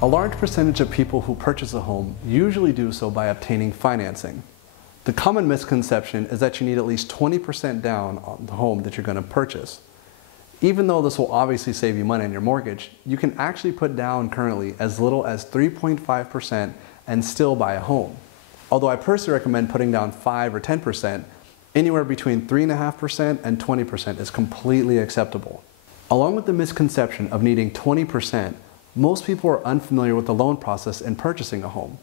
A large percentage of people who purchase a home usually do so by obtaining financing. The common misconception is that you need at least 20% down on the home that you're going to purchase. Even though this will obviously save you money on your mortgage, you can actually put down currently as little as 3.5% and still buy a home. Although I personally recommend putting down 5 or 10%, anywhere between 3.5% and 20% is completely acceptable. Along with the misconception of needing 20%, most people are unfamiliar with the loan process in purchasing a home.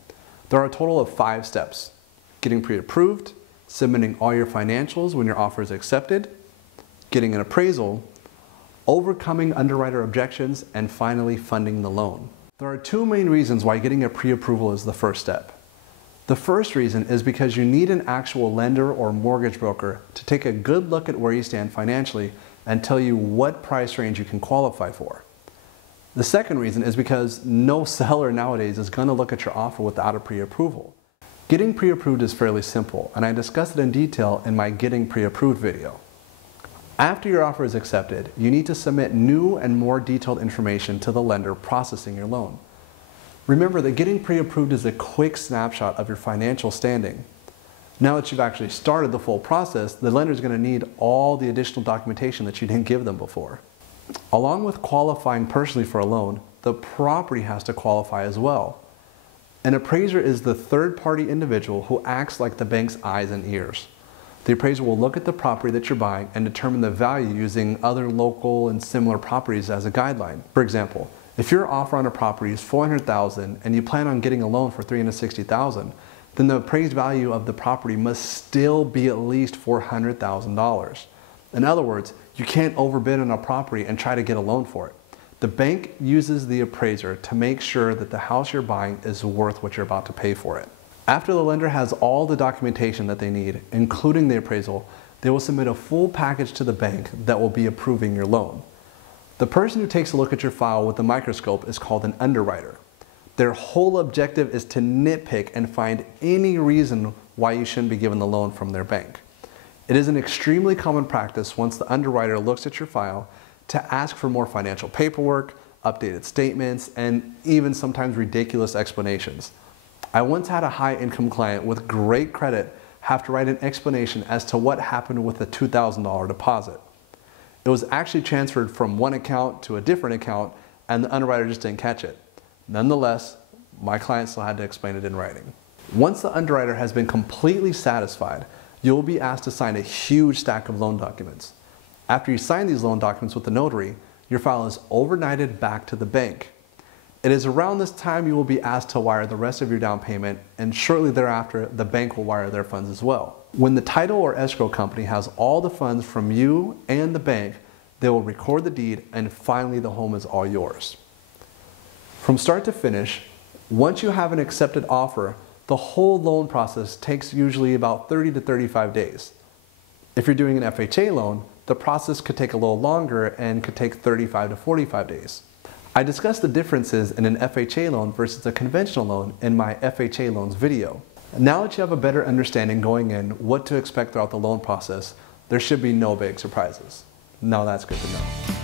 There are a total of 5 steps: getting pre-approved, submitting all your financials when your offer is accepted, getting an appraisal, overcoming underwriter objections, and finally funding the loan. There are 2 main reasons why getting a pre-approval is the first step. The first reason is because you need an actual lender or mortgage broker to take a good look at where you stand financially and tell you what price range you can qualify for. The second reason is because no seller nowadays is going to look at your offer without a pre-approval. Getting pre-approved is fairly simple, and I discussed it in detail in my Getting Pre-Approved video. After your offer is accepted, you need to submit new and more detailed information to the lender processing your loan. Remember that getting pre-approved is a quick snapshot of your financial standing. Now that you've actually started the full process, the lender is going to need all the additional documentation that you didn't give them before. Along with qualifying personally for a loan, the property has to qualify as well. An appraiser is the third-party individual who acts like the bank's eyes and ears. The appraiser will look at the property that you're buying and determine the value using other local and similar properties as a guideline. For example, if your offer on a property is $400,000 and you plan on getting a loan for $360,000, then the appraised value of the property must still be at least $400,000. In other words, you can't overbid on a property and try to get a loan for it. The bank uses the appraiser to make sure that the house you're buying is worth what you're about to pay for it. After the lender has all the documentation that they need, including the appraisal, they will submit a full package to the bank that will be approving your loan. The person who takes a look at your file with a microscope is called an underwriter. Their whole objective is to nitpick and find any reason why you shouldn't be given the loan from their bank. It is an extremely common practice once the underwriter looks at your file to ask for more financial paperwork, updated statements, and even sometimes ridiculous explanations. I once had a high-income client with great credit have to write an explanation as to what happened with a $2,000 deposit. It was actually transferred from one account to a different account, and the underwriter just didn't catch it. Nonetheless, my client still had to explain it in writing. Once the underwriter has been completely satisfied, you'll be asked to sign a huge stack of loan documents. After you sign these loan documents with the notary, your file is overnighted back to the bank. It is around this time you will be asked to wire the rest of your down payment, and shortly thereafter, the bank will wire their funds as well. When the title or escrow company has all the funds from you and the bank, they will record the deed, and finally the home is all yours. From start to finish, once you have an accepted offer, the whole loan process takes usually about 30 to 35 days. If you're doing an FHA loan, the process could take a little longer and could take 35 to 45 days. I discussed the differences in an FHA loan versus a conventional loan in my FHA loans video. Now that you have a better understanding going in what to expect throughout the loan process, there should be no big surprises. Now that's good to know.